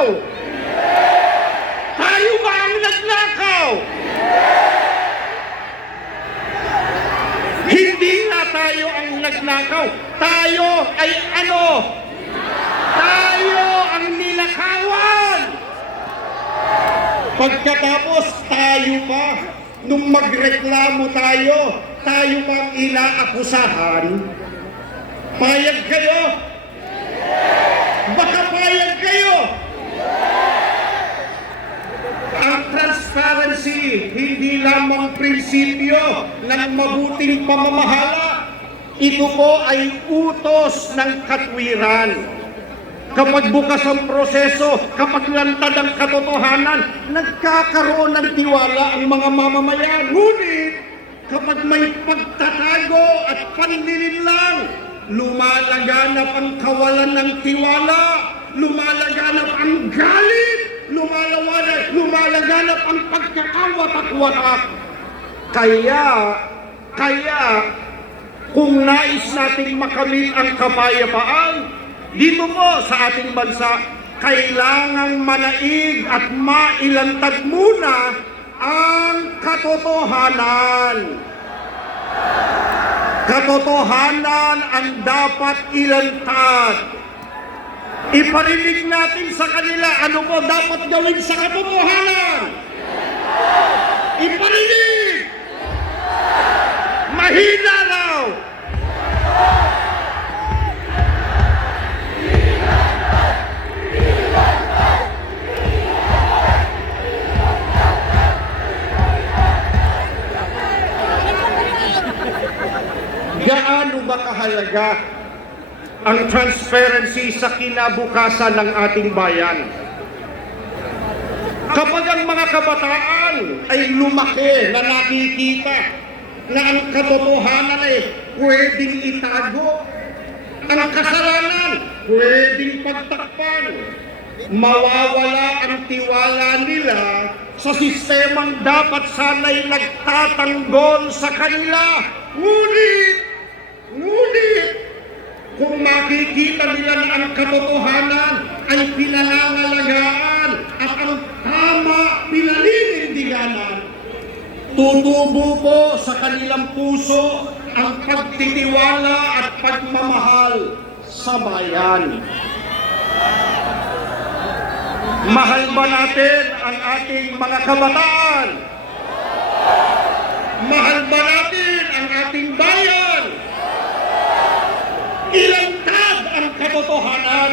nagnakaw? Tayo ba ang nagnakaw? Hindi nga tayo ang nagnakaw. Tayo ay ano? Tayo ang ninakawan. Pagkatapos tayo pa, nung magreklamo tayo pang inaakusahan. Payag kayo? Baka payag kayo? Ang transparency, hindi lamang prinsipyo ng mabuting pamamahala. Ito po ay utos ng katwiran. Kapag bukas ang proseso, kapag lantad ang katotohanan, nagkakaroon ng tiwala ang mga mamamayan. Ngunit, kapag may pagtatago at panlilinlang, lumalaganap ang kawalan ng tiwala, lumalaganap ang galit, lumalaganap ang pagkakawatak-watak. Kaya, kung nais nating makamit ang kapayapaan, dito po sa ating bansa, kailangang manaig at mailantad muna ang katotohanan. Katotohanan ang dapat ilantad. Iparinig natin sa kanila ano po dapat gawin sa katotohanan. Iparinig! Mahina raw! Gaano ba kahalaga ang transparency sa kinabukasan ng ating bayan? Kapag ang mga kabataan ay lumaki na nakikita na ang katotohanan ay pwedeng itago, ang kasalanan pwedeng pagtakpan, mawawala ang tiwala nila sa sistemang dapat sana'y nagtatanggol sa kanila. Ngunit, kung makikita nila na ang katotohanan ay pinangangalagaan at ang tama pinaninindiganan, tutubo po sa kanilang puso ang pagtitiwala at pagmamahal sa bayan. Mahal ba natin ang ating mga kabataan? Mahal ba natin ang ating bayan? Ilantad ang katotohanan.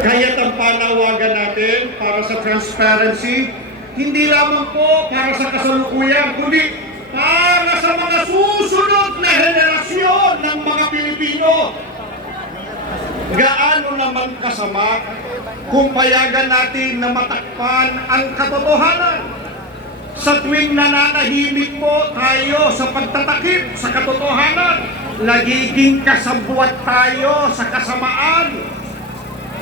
Kaya't ang panawagan natin para sa transparency, hindi lamang po para sa kasalukuyan, kundi para sa mga susunod na henerasyon ng mga Pilipino. Gaano naman kasama kung payagan natin na matakpan ang katotohanan? Sa tuwing nananahimik po tayo sa pagtatakip sa katotohanan, nagiging kasabwat tayo sa kasamaan.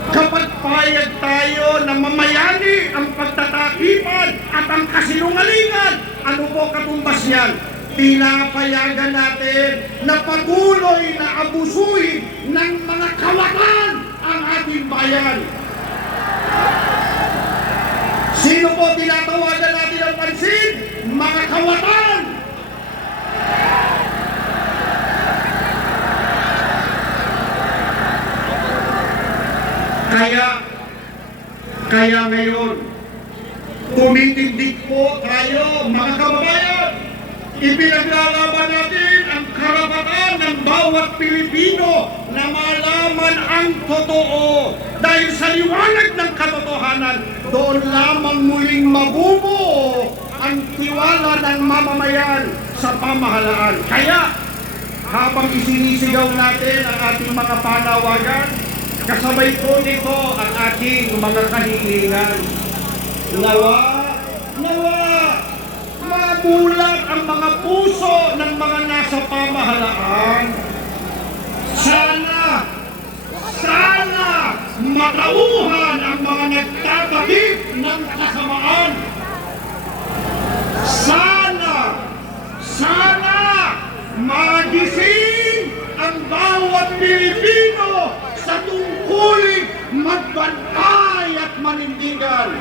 Kapag payag tayo na mamayani ang pagtatakipan at ang kasinungalingan, ano po katumbas niyan? Pinapayagan natin na patuloy na abusuin ng mga kawatan ang ating bayan. Sino po tinatawagan natin ang pansin? Mga kawatan! Kaya ngayon, tumitindig po tayo, mga kababayan. Ipinaglalaban natin ang karapatan ng bawat Pilipino na malaman ang totoo. Dahil sa liwanag ng katotohanan, doon lamang muling mabubuo ang tiwala ng mamamayan sa pamahalaan. Kaya, habang isinisigaw natin ang ating mga panawagan, kasabay po nito ang ating mga kahilingan. Nawa, mabulat ang mga puso ng mga nasa pamahalaan. Sana, matauhan ang mga magising ang bawat Pilipino sa tungkuling magbantay at manindigan.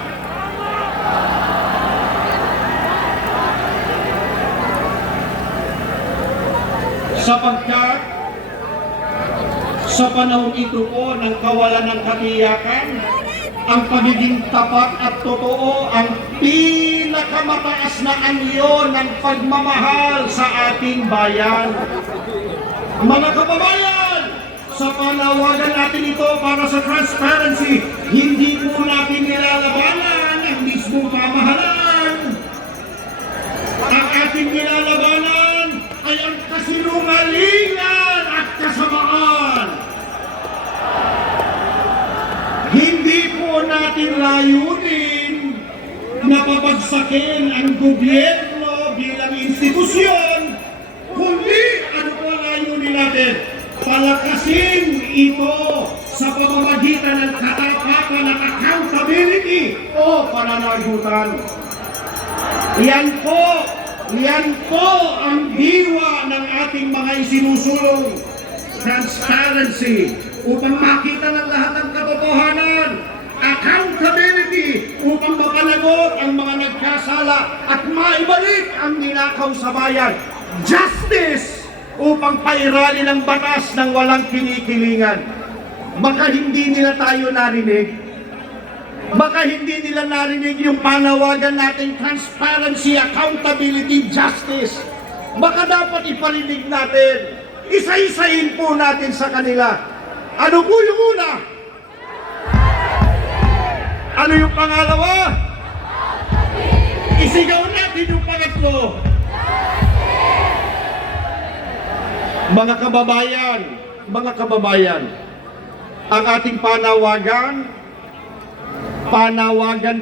Sapagkat sa panahon ito po ng kawalan ng katiyakan, ang pagiging tapat at totoo ang pinakamataas na anyo ng pagmamahal sa ating bayan. Mga kababayan, sa panawagan natin ito para sa transparency, hindi po natin nilalabanan ang mismong pamahalaan. Ang ating nilalabanan ay ang kasinungalingan at kasamaan. Hindi po natin layunin na pabagsakin ang gobyerno bilang institusyon, kundi ano po ang layunin natin? Palakasin ito sa pamamagitan ng katapatan at accountability o pananagutan. Yan po ang diwa ng ating mga isinusulong transparency upang makita ng lahat ng katotohanan, accountability upang mapanagot ang mga nagkasala at maibalik ang ninakaw sa bayan, justice upang pairalin ang batas ng walang kinikilingan. Baka hindi nila tayo narinig. Baka hindi nila narinig yung panawagan nating transparency, accountability, justice. Baka dapat iparinig natin. Isa-isahin po natin sa kanila. Ano po yung una? Ano yung pangalawa? Isigaw natin yung pangatlo. Mga kababayan, ang ating panawagan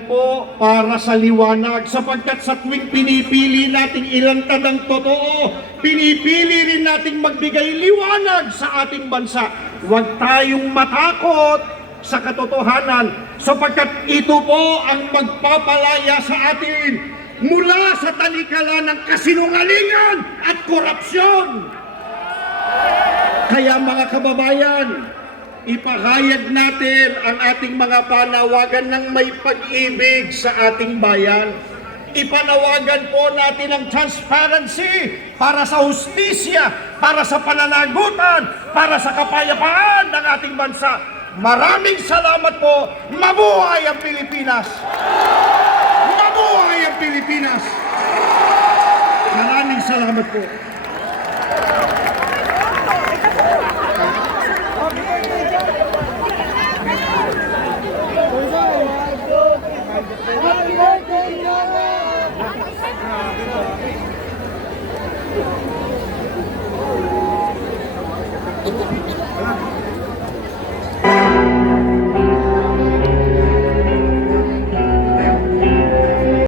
po para sa liwanag, sapagkat sa tuwing pinipili nating ilantad ang totoo, pinipili rin nating magbigay liwanag sa ating bansa. Huwag tayong matakot sa katotohanan, sapagkat ito po ang magpapalaya sa atin mula sa talikala ng kasinungalingan at korupsyon. Kaya mga kababayan, ipahayag natin ang ating mga panawagan ng may pag-ibig sa ating bayan. Ipanawagan po natin ang transparency para sa hustisya, para sa pananagutan, para sa kapayapaan ng ating bansa. Maraming salamat po. Mabuhay ang Pilipinas! Mabuhay ang Pilipinas! Maraming salamat po. Thank you.